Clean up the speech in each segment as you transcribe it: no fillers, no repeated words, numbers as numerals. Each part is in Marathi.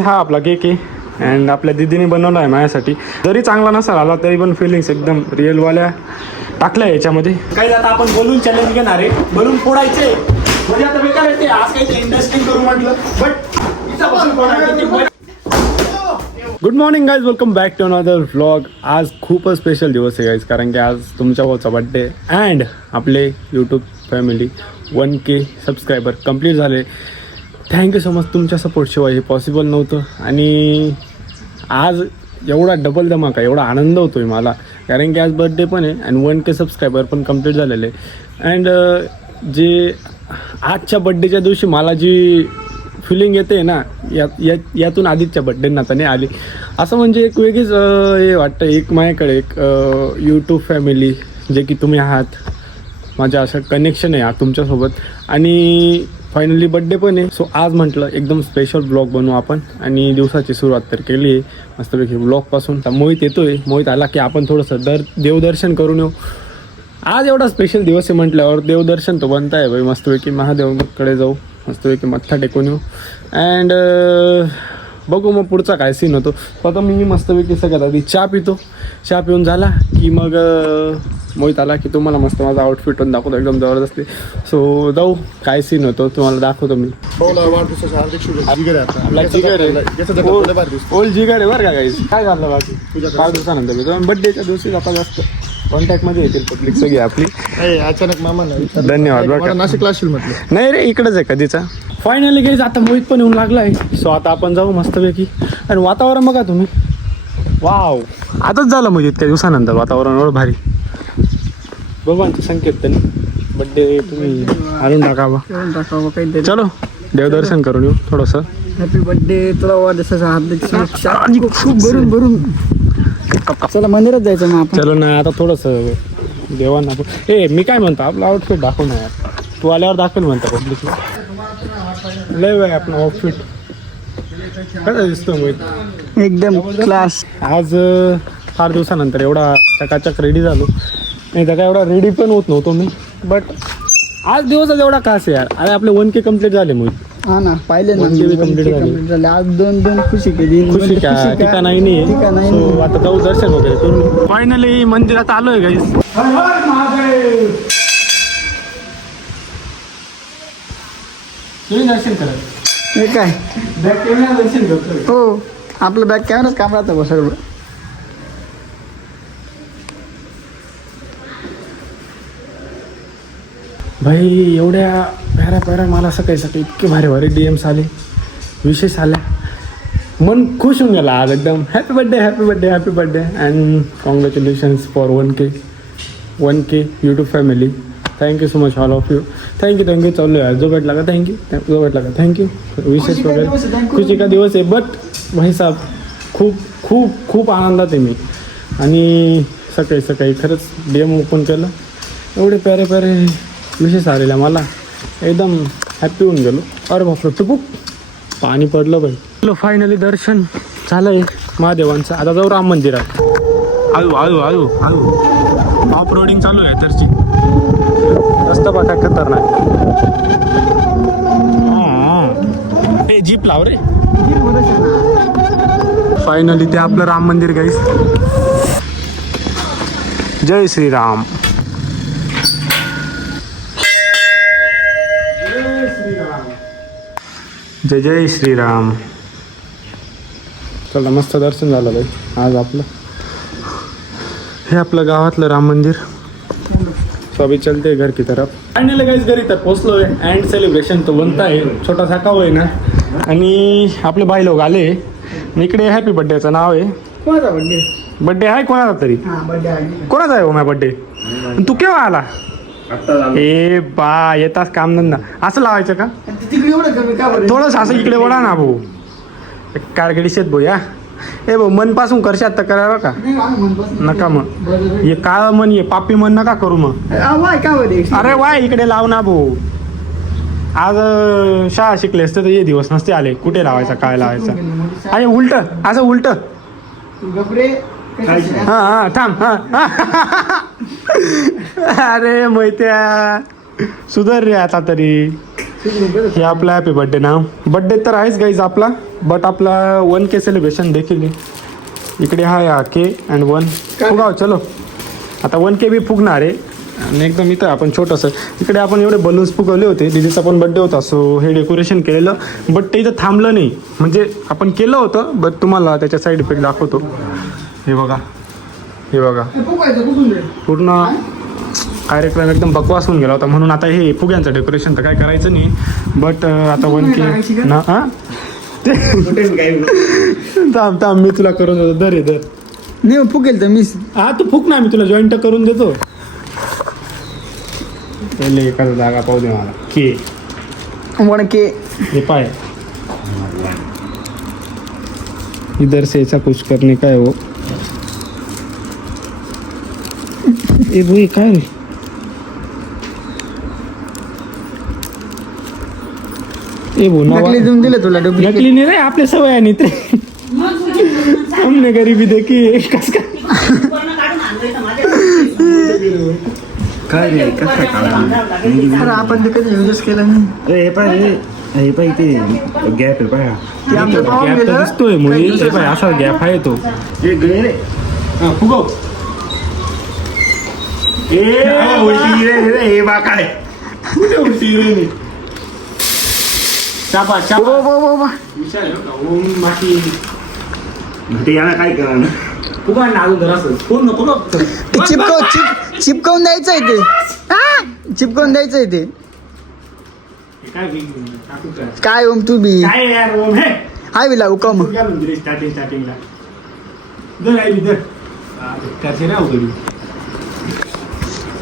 हा आपला केक आहे अँड आपल्या दीदीने बनवला आहे माझ्यासाठी. जरी चांगला नसेल आला तरी पण फिलिंग्स एकदम रिअलवाल्या टाकल्या याच्यामध्ये. काही आता आपण बलून चॅलेंज घेणार आहे, बलून फोडायचे म्हणजे आता बेकार येते. आज काही इंटरेस्टिंग करू म्हटलं but good morning guys, welcome back to another vlog. आज खूपच स्पेशल दिवस आहे गाईज, कारण की आज तुमच्या भाऊचा बड्डे अँड आपले YouTube family 1K subscriber complete झाले. Thank you so much. तुमच्या सपोर्टशिवाय हे पॉसिबल नव्हतं आणि आज एवढा डबल धमाका, एवढा आनंद होतो आहे मला, कारण की आज बड्डे पण आहे आणि 1K सबस्क्रायबर पण कंप्लीट झालेले. अँड जे आजच्या बड्डेच्या दिवशी मला जी फिलिंग येते ना, यातून आधीच्या बड्डेंना तर नाही आली. असं म्हणजे एक वेगळीच हे वाटतं. एक माझ्याकडे एक यूट्यूब फॅमिली जे की तुम्ही आहात, माझ्या असं कनेक्शन आहे तुमच्यासोबत आणि फायनली बड्डे पण आहे. सो आज म्हटलं एकदम स्पेशल ब्लॉग बनवू आपण आणि दिवसाची सुरुवात तर केली आहे मस्तपैकी ब्लॉगपासून. मोहित येतो आहे, मोहित आला की आपण थोडंसं देवदर्शन करून येऊ. आज एवढा स्पेशल दिवस आहे म्हटल्यावर देवदर्शन तो बनत आहे भाई. मस्तपैकी महादेवाकडे जाऊ, मस्तपैकी मत्था टेकून येऊ अँड बघू मग पुढचा काय सीन होतो. आता मी मस्तपैकी सगळ्यात आधी चहा पितो. चहा पिऊन झाला की मग मोहित आला की तुम्हाला मस्त माझा आउटफिट पण दाखवतो एकदम जबरदस्ती. सो जाऊ काय सीन होतो तुम्हाला दाखवतो मी. ओल्ड जिगर आहे बरं का गाईज. काय झालं बाकी 5 दिवसानंतर बड्डेच्या दिवशी आता जास्त कॉन्टॅक्टमध्ये येतील पब्लिक सगळी आपली. अचानक मामा धन्यवाद बरं का. नाशिकला असेल म्हटलं. नाही रे, इकडंच आहे कधीचा. फायनली गाईज आता मोहित पण येऊन लागला आहे. सो आता आपण जाऊ मस्तपैकी. आणि वातावरण बघा तुम्ही, वाव. आताच झालं म्हणजे इतक्या दिवसानंतर वातावरण एवढं भारी. भगवानचे संकेत त्यांनी बड्डे तुम्ही आणून टाकावा. काहीतरी चलो देवदर्शन करून येऊ थोडंसं. हॅपी बर्थडे तुला वाढदिवसाचा हार्दिक खूप भरून भरून. चला मंदिरात जायचं मग आपण. चलो ना आता थोडंसं देवांना. ए मी काय म्हणतो, आपलं आउटफिट दाखव ना यार. तू आल्यावर दाखवेल म्हणता पब्लिकला. लय वेळ आपण आउटफिट कसं दिसतो मोहित? एकदम क्लास. आज फार दिवसानंतर एवढा चकाचक रेडी झालो. नाही तर काय एवढा रेडी पण होत नव्हतो मी, बट आज दिवसाचा एवढा खास आहे यार. अरे आपले 1K कंप्लीट झाले मोहित. हा ना, पाहिले ना 1K कंप्लीट झाले. आज दोन खुशी केली. खुशी का ठिकाण नाही. सो आता जाऊ दर्शन वगैरे करून. फायनली मंदिरात आलोय गाईस. तुम्ही दर्शन करा. हे काय बॅक कॅमेरा दर्शन करतो. हो, आपलं बॅक कॅमेराच काम राहतं बघ सगळं. भाई एवढ्या प्याऱ्या मला सकाळी इतके भारी DMs आले, विशेष आल्या. मन खुश होऊन गेला आज एकदम. Happy birthday and congratulations for 1K YouTube family. Thank you so much all of you. Thank you चालू आहे. जो भेटला का थँक्यू विशेष वगैरे. खुशी का दिवस आहे. बट भाई साहेब खूप खूप खूप आनंदात आहे मी. आणि सकाळी खरंच DM ओपन केलं, एवढे प्यारे विशेष आलेला मला, एकदम हॅप्पी होऊन गेलो. अरे बापरे, टुपूक पाणी पडलं बाई. चलो फायनली दर्शन झालंय महादेवांचं. आता जाऊ राम मंदिरात. आळू ऑफ रोडिंग चालू आहे तरची. रस्ता बघा खतरनाक. हे जीप लाव रे. फायनली ते आपलं राम मंदिर गाईस. जय श्रीराम. जय श्रीराम. चला मस्त दर्शन झालं बाई आज आपलं. हे आपलं गावातलं राम मंदिर. सो अभी चलते घर की तरफ. फायनली गाईस घरी तर पोचलो आहे अँड सेलिब्रेशन तो बनता आहे. छोटासा का होय ना. आणि आपले भाई लोक आले. इकडे हॅपी बर्थडेचं नाव आहे. कोणाचा बर्थडे? बड्डे आहे कोणाचा तरी. कोणाचा आहे हो माझा बड्डे? तू केव्हा आला? ए बा येताच काम धंदा असं लावायचं का? थोडंसं असं इकडे वळा ना भाऊ. कारगडी शेत भाऊ या. ए भाऊ मनपासून करशात तर करावं का नका. मग हे काळ मन ये पापी मन नका करू मग. अरे वाय इकडे लाव ना भाऊ. आज शाळा शिकले असते तर हे दिवस नसते आले. कुठे लावायचा काय लावायचा. अरे उलट असं उलट. हा थांब. अरे माहित्या सुधर रे आता तरी. हे आपला हॅपी बर्थडे ना. बर्थडे तर आहेच गाईज आपला, बट आपला 1K सेलिब्रेशन देखील आहे. इकडे हा या के अँड 1 फुगाव. चलो आता 1K बी फुगणार आहे. आणि एकदम इथं आपण छोटंसं इकडे आपण एवढे बलून्स फुगवले होते. दीदीचा पण बड्डे होता, सो हे डेकोरेशन केलेलं. बट ते इथं थांबलं नाही, म्हणजे आपण केलं होतं, बट तुम्हाला त्याच्या साईड इफेक्ट दाखवतो. हे बघा, हे बघा, पूर्ण कार्यक्रम एकदम बकवास होऊन गेला होता. म्हणून आता हे फुग्यांचं डेकोरेशन तर काय करायचं नाही. बट आता 1K ना. हां थांब मी तुला करून देतो. दर आहे दर नाही फुकेल तर मी. हा तू फुक ना, मी तुला जॉईंट करून देतो. पहिले एखादा जागा पाहू दे मला. के 1K हे पाय इधर से ऐसा कुछ करने का है वो. ए भाई काय रे. ए भो नकली देऊन दिलं तुला डुप्लिकेट. नकली नाही रे, आपल्या सवय आणि ते हमने गरीबी देखी. कस काय काय रे कसं काढा. अरे आपण ते कधी युजच केलं नाही. हे पाय ते गॅप आहे पाय. ते आमचं पाहून गॅप तर गेलं. दिसतोय मुळे पाय असा गॅप आहे तो. हे गे रे. हा फुगव. उलटी रे हे बा काय. चापा ओ, चापा ओ, ओ, ओ. विचार आहे का ओम माती ते याला काय करा ना. फुगा ना अजून जरा असं पूर्ण नको ना. ते चिपकवून द्यायचं आहे ते. चिपकवून द्यायचं आहे ते. काय टाकू काय काय ओम तू बी काय यार ओम हे हाय बिला हुकम. स्टार्टिंगला दर आहे दर त्याचे ना उघडी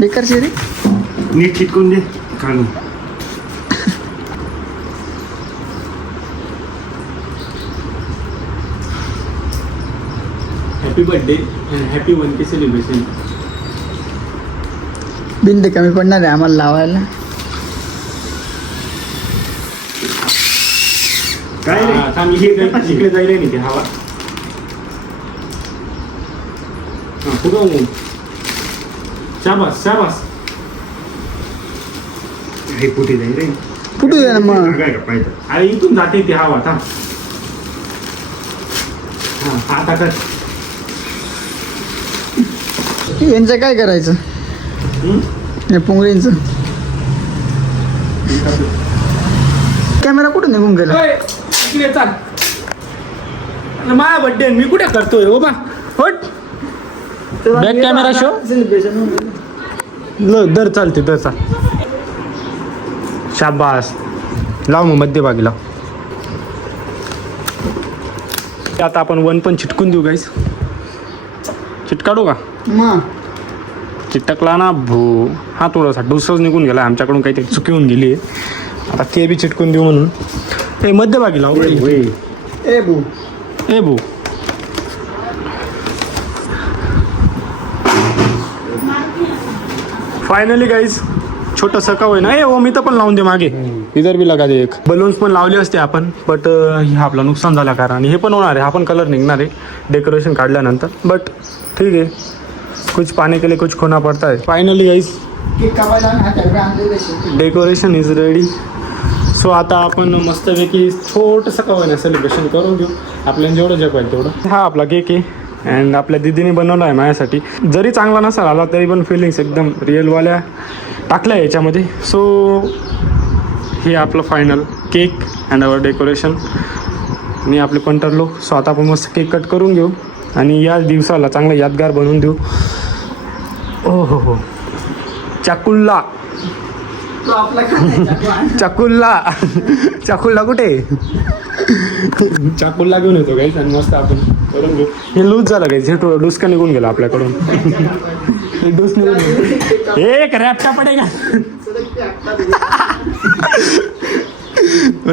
बेकार रे. नीट चिटकून दे काढून. Happy birthday and happy 1K celebration. बिंद कमी पडणार आहे आम्हाला लावायला. काय रे. इकडे जायला नाही ते हवा. हा फुगा ओम. शाबास शाबास. हे कुठे जाईल रे. फुटू दे ना मग. काय का पाहिजे. अरे इथून जाते ते हवा. थांब. हा आता कर. यांचं काय करायचं या पुंगळींचं. कॅमेरा कुठून निघून गेला. इकडे चाल. माझा बर्थडे मी कुठे करतोय हो बा. हट. Back camera show. दर चालते दर चाल. शाबास. लाव मग मध्यभागी लाव. आता आपण 1 पण चिटकून देऊ गाईस. चिटकाडू का. मग चिटकला ना भू. हा थोडासा डुसच निघून गेला आमच्याकडून, काहीतरी चुकी होऊन गेली आहे. आता ते बी चिटकून देऊ म्हणून ते मध्यभागी लाव. ए बू ए भू. फायनली गाईज छोटंसं का होईना. ए ओ मी तर पण लावून दे मागे. इधर बी लगा दे एक. बलून्स पण लावले असते आपण, बट हा आपला नुकसान झाला कारण. आणि हे पण होणार आहे, हा पण कलर निघणार आहे डेकोरेशन काढल्यानंतर. बट ठीक आहे, कुछ पाने के लिए कुछ खोना पडता है. Finally guys decoration is ready. So आता आपण मस्तपैकी छोटंसं का होईना सेलिब्रेशन करून घेऊ. आपल्याला जेवढं जपायला तेवढं. हा आपला केक आहे अँड आपल्या दीदीने बनवला आहे माझ्यासाठी. जरी चांगला नसेल आला तरी पण फिलिंग्स एकदम रिअलवाल्या टाकल्या याच्यामध्ये. सो हे आपलं final cake and our decoration आणि आपले पंटर लोक. सो आता आपण मस्त केक कट करून घेऊ आणि या दिवसाला चांगलं यादगार बनवून देऊ. ओ हो चाकुल्ला. चाकुल्ला चाकुल्ला कुठे. चाकुल्ला घेऊन येतो गाईस आणि मस्त आपण करून घेऊ. हे लूज झालं गाईस. हे डुसका निघून गेला आपल्याकडून. डुस निघून गेला. एक रॅपटा पडेल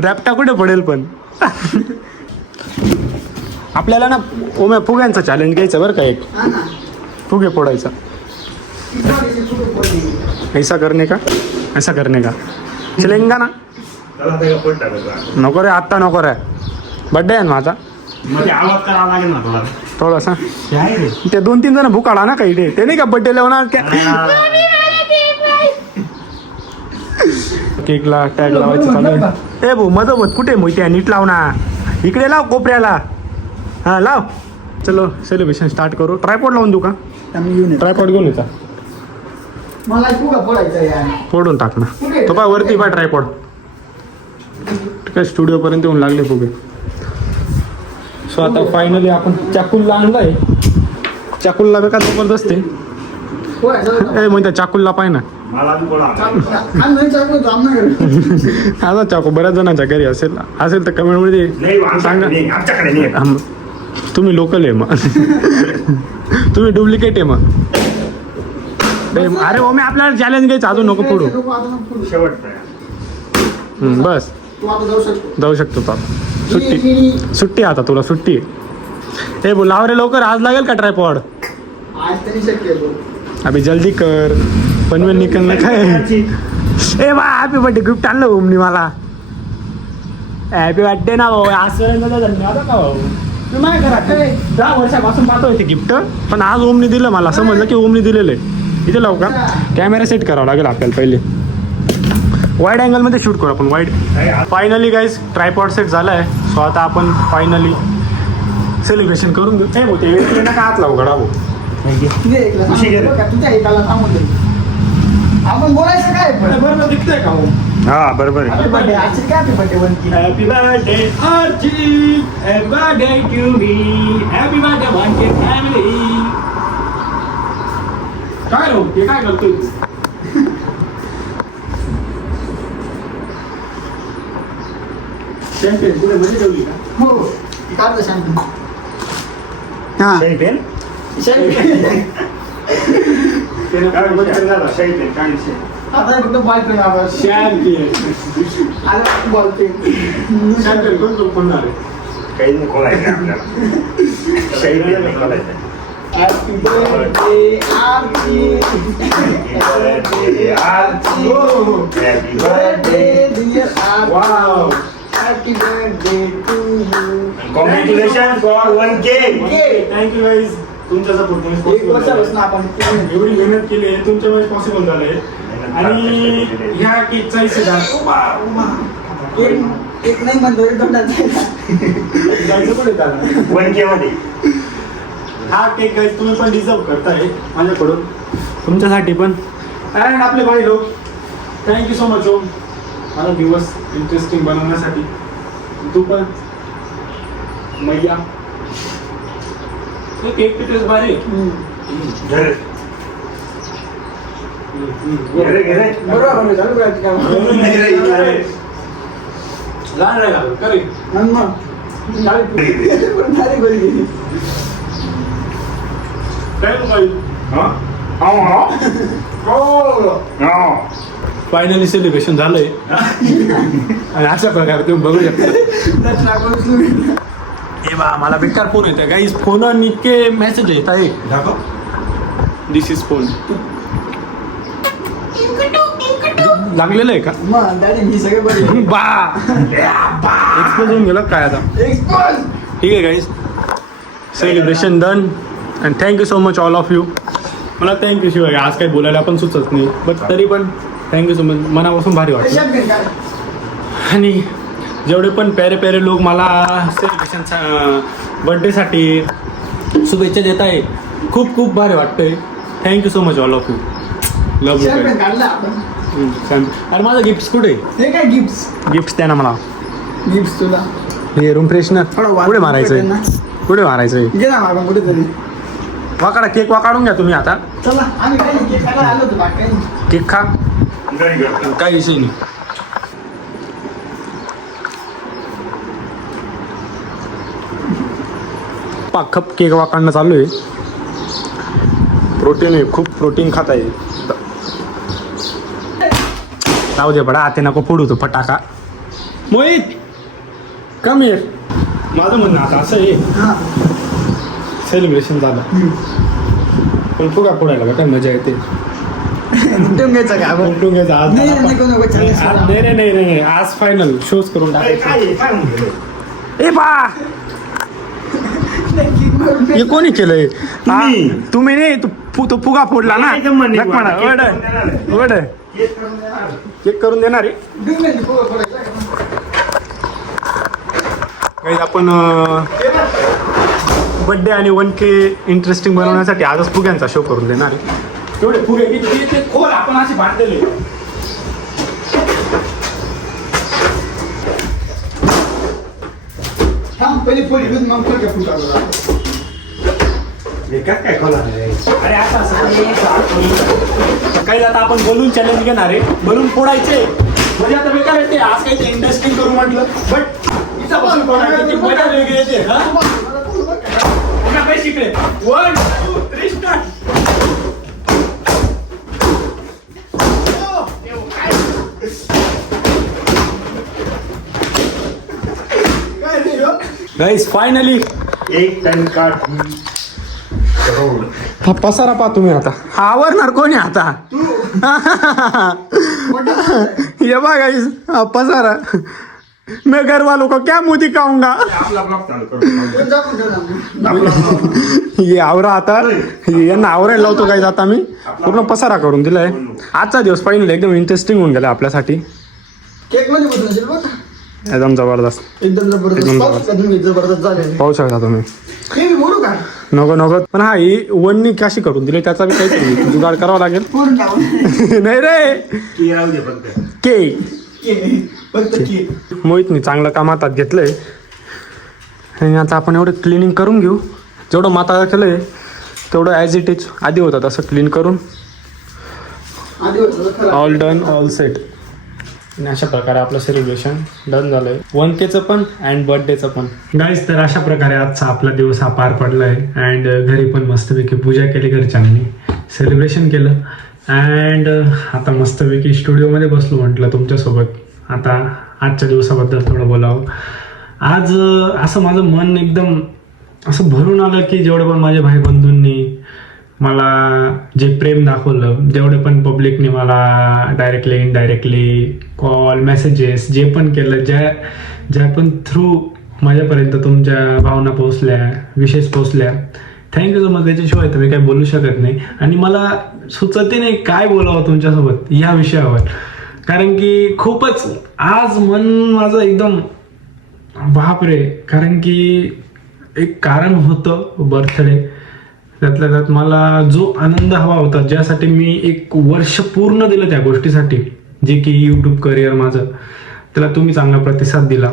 रॅपटा कुठे पडेल पण. आपल्याला ना ओम्या फुग्यांचा चॅलेंज घ्यायचं बरं का. एक फुगे फोडायचा. ऐसा करणे का ऐसा करणे का चलेंगा ना. नको रे आत्ता नको रे. बड्डे आहे ना माझा. आवाज करावा लागेल ना तुला. थोडासा ते 2-3 जण भूक आला ना काही ते नाही का बड्डे लावणार. केकला टॅग लावायचं चालू आहे. ए भाऊ मजा होत कुठे मोठ्या नीट लाव ना, इकडे लाव कोपऱ्याला. हा लाव. चलो सेलिब्रेशन स्टार्ट करू. ट्रायपॉड लावून देऊ का? आम्ही घेऊन येतो. ट्रायपॉड घेऊन येता. मला फुगा फोडायचा यार. फोडून टाक ना. तो पाय वरती पाय ट्रायपॉड. काय स्टुडिओ पर्यंत येऊन लागले फुगे. सो आता फायनली आपण चाकुलला आणलाय. चाकुलला बेकार जबरदस्त आहे. ए मग त्या चाकुलला पाय ना. मला बी बोला. आता चाकू बऱ्याच जणांच्या घरी असेल तर कमेंटमध्ये नाही सांगा. आमच्याकडे नाही. तुम्ही लोकल आहे मग. तुम्ही डुप्लिकेट आहे मग. अरे हो मी आपल्याला चॅलेंज घ्यायचं अजून नको पुढू. शेवट बस जाऊ शकतो तो आता. सुट्टी आता तुला सुट्टी आहे. ए बोल लाव रे लवकर. आज लागेल का ट्रायपॉड? आज तरी शक्य आहे. अभि जल्दी कर. पनवेल निकलणं काय. ए बा हॅपी बर्थडे गिफ्ट आणलं ओमनी मला. हॅपी बर्थडे ना भाऊ. आजपर्यंत धन्यवाद का भाऊ. तू नाही करा 10 वर्षापासून पाहतो ते गिफ्ट, पण आज ओमनी दिलं मला. समजलं की ओमनी दिलेलं आहे. इथे लावू का? कॅमेरा सेट करावा लागेल आपल्याला पहिले. वाईड अँगलमध्ये शूट करू आपण. Wide. Finally guys tripod set झाला आहे. सो आता आपण फायनली सेलिब्रेशन करून घेऊ. नाही होते वेळ नका हात लावू गडा भाऊ. आपण बोलायचं काय बरोबर दिसतंय का हो? हा बरोबर आहे. Happy birthday. आज काय हॅपी बर्थडे बनकी. Happy birthday Arjit. Happy birthday to me. Happy birthday वनके फॅमिली. काय रो हे काय करतोय तू? चॅम्पियन पुढे मध्ये ठेवली का? हो काढतो शांत. हा शाही पेन शाही पेन काढली. आता फक्त बॉल पेन आवाज. चॅम्पियन. आला बॉल पेन. चॅम्पियन कोण तो कोण आहे? काही नाही खोलायचं आपल्याला. शाही पेन नाही खोलायचं. Happy birthday Aarti. Aarti. Happy birthday dear Aarti. Wow. Happy birthday to you. Congratulation for 1K. Thank you guys. तुमच्या सपोर्ट एक वर्षापासून आपण एवढी मेहनत केली आहे तुमच्यामुळे पॉसिबल झालंय. आणि ह्या केकचा हिस्सेदार एक नाही म्हणतो तोंडात जायचं पण आहे त्याला. 1K मध्ये हा केक गाईज तुम्ही पण डिझर्व करताय माझ्याकडून. तुमच्यासाठी पण. अँड आपले भाई लोक थँक्यू सो मच ओम. मला दिवस इंटरेस्टिंग बनवण्यासाठी. तू पण मैया. केक टेस्ट भारी. घरे घरे घरे बरोबर चालू करायचं काम. लहान राहिला करे फायनली सेलिब्रेशन झालंय. आणि अशा प्रकारे तुम्ही बघू शकता. हे बा मला बेकार फोन येतोय काही फोन इतके मेसेज येत आहे. दिस इज फोन लागलेलं आहे का? मग डॅडी मी सगळे बरे. बा एक्सपोज होऊन गेलं काय आता. एक्सपोज. ठीक आहे guys. Celebration done. And thank you so much all of you. मला थँक्यू शिवाय आज काही बोलायला पण सुचत नाही, बट तरी पण थँक्यू सो मच. मनापासून भारी वाटतं. आणि जेवढे पण प्यारे प्यारे लोक मला सेलिब्रेशनचा बर्थडेसाठी शुभेच्छा देत आहे, खूप खूप भारी वाटतंय. Thank you so much all of you. Love you. काढला आपण. अरे माझं गिफ्ट कुठे? हे काय गिफ्ट. गिफ्ट द्या ना मला. गिफ्ट तुला हे रूम फ्रेशनर पुढे मारायचंय. पुढे मारायचंय. घे ना आपण कुठेतरी. वाकाडा केक वाकाडून घ्या तुम्ही आता. चला आम्ही काय केक खायला आलो होतो बाकी काही. केक खा काही विषय नाही. पाखप केक वाकाडणं चालू आहे. प्रोटीन आहे, खूप प्रोटीन खात आहे. जाऊ दे बडा आते नको फोडू तो फटाका. मोहित कम ये. माझं म्हणणं आता असं आहे, सेलिब्रेशन झालं पण फुगा फोडायला काय मजा येते. उठून घ्यायचं का आपण. उलटून घ्यायचं आज. नाही, नको, नको, चालेल. नाही आज फायनल शोज करून टाकायचं. ए बा हे कोणी केलंय? तुम्ही नाही तो फुगा फोडला ना. चेक करून देणार आहे काही आपण बर्थडे आणि 1K इंटरेस्टिंग बनवण्यासाठी आजच फुग्यांचा शो करून देणार आहे. तेवढे फुगे किती ते खोल आपण असे बांधलेले. काय खोला अरे असं काही आता आपण बलून चॅलेंज घेणार आहे. बलून फोडायचे म्हणजे आता बेकार येते आज काही ते इंटरेस्टिंग करू म्हटलं बट इथं बसून फोडायची मजा वेगळी येते. पुन्हा काही शिकले 1 2 3 स्टार्ट. गाइस फायनली 1 टन का हा पसारा पा तुम्ही आता हा आवरणार कोणी आता ये बा गाइस हा पसारा मैं घर वालों को क्या मुंह दिखाऊंगा. ये आवरा आता यांना आवरायला लावतो गाइस. आता मी पूर्ण पसारा करून दिलाय. आजचा दिवस फायनली एकदम इंटरेस्टिंग होऊन गेला आपल्यासाठी. केक मध्ये बसून असेल बघ एकदम जबरदस्त एकदम जबरदस्त झाले. पाहू शकता तुम्ही. हे मी बोलू का नको नको पण हा ही वननी कशी करून दिली त्याचा बी काहीतरी जुगाड करावा लागेल. पूर्ण टाकून नाही रे केक फक्त केक मोहितनी चांगलं काम हातात घेतलंय आणि आता आपण एवढं क्लिनिंग करून घेऊ. जेवढं माता केलंय तेवढं ॲज इट इज आधी होतं तसं क्लीन करून आधी होतं ऑल डन ऑल सेट. आणि अशा प्रकारे आपलं सेलिब्रेशन डन झालंय 1Kचं पण अँड बर्थडेचं पण. गाईज तर अशा प्रकारे आजचा आपला दिवस हा पार पडलाय अँड घरी पण मस्तपैकी पूजा केली घरच्यांनी सेलिब्रेशन केलं अँड आता मस्तपैकी स्टुडिओमध्ये बसलो म्हटलं तुमच्यासोबत आता आजच्या दिवसाबद्दल थोडं बोलावं. आज असं माझं मन एकदम असं भरून आलं की जेवढे पण माझ्या भाईबंधूंनी मला जे प्रेम दाखवलं जेवढे पण पब्लिकने मला डायरेक्टली इनडायरेक्टली कॉल मेसेजेस जे पण केलं ज्या पण थ्रू माझ्यापर्यंत तुमच्या भावना पोहोचल्या विशेष पोहोचल्या थँक्यू सो मच. त्याच्याशिवाय तर मी काही बोलू शकत नाही आणि मला सुचतही नाही काय बोलावं तुमच्यासोबत या विषयावर. कारण की खूपच आज मन माझं एकदम बापरे. कारण की एक कारण होतं बर्थडे त्यातल्या त्यात मला जो आनंद हवा होता ज्यासाठी मी 1 वर्ष पूर्ण दिलं त्या गोष्टीसाठी जे की यूट्यूब करिअर माझं त्याला तुम्ही चांगला प्रतिसाद दिला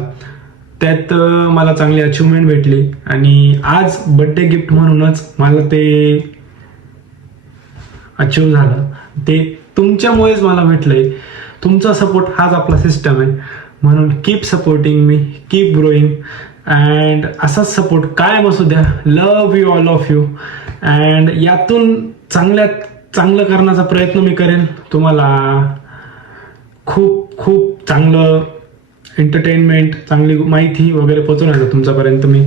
त्यात मला चांगली अचिव्हमेंट भेटली आणि आज बर्थडे गिफ्ट म्हणूनच मला ते अचीव झालं. ते तुमच्यामुळेच मला भेटलंय. तुमचा सपोर्ट हाच आपला सिस्टम आहे म्हणून keep supporting me keep growing and असाच सपोर्ट कायम असू द्या. Love you all of you and यातून चांगल्यात चांगलं करण्याचा प्रयत्न मी करेन. तुम्हाला खूप खूप चांगलं एंटरटेनमेंट चांगली माहिती वगैरे पोहोचवण्याचा तुमच्यापर्यंत मी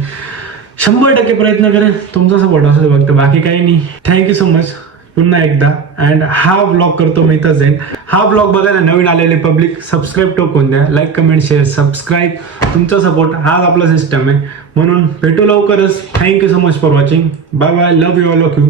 100% प्रयत्न करेन. तुमचा सपोर्ट असू बघतो बाकी काही नाही. थँक्यू सो मच पुन्हा एकदा अँड हा ब्लॉग करतो मी इथंच जाईन. हा ब्लॉग बघायला नवीन आलेले पब्लिक सबस्क्राईब टोकून द्या. लाईक कमेंट शेअर सबस्क्राईब तुमचा सपोर्ट हाच आपला सिस्टम आहे म्हणून भेटू लवकरच. Thank you so much for watching. Bye bye. Love you all of you.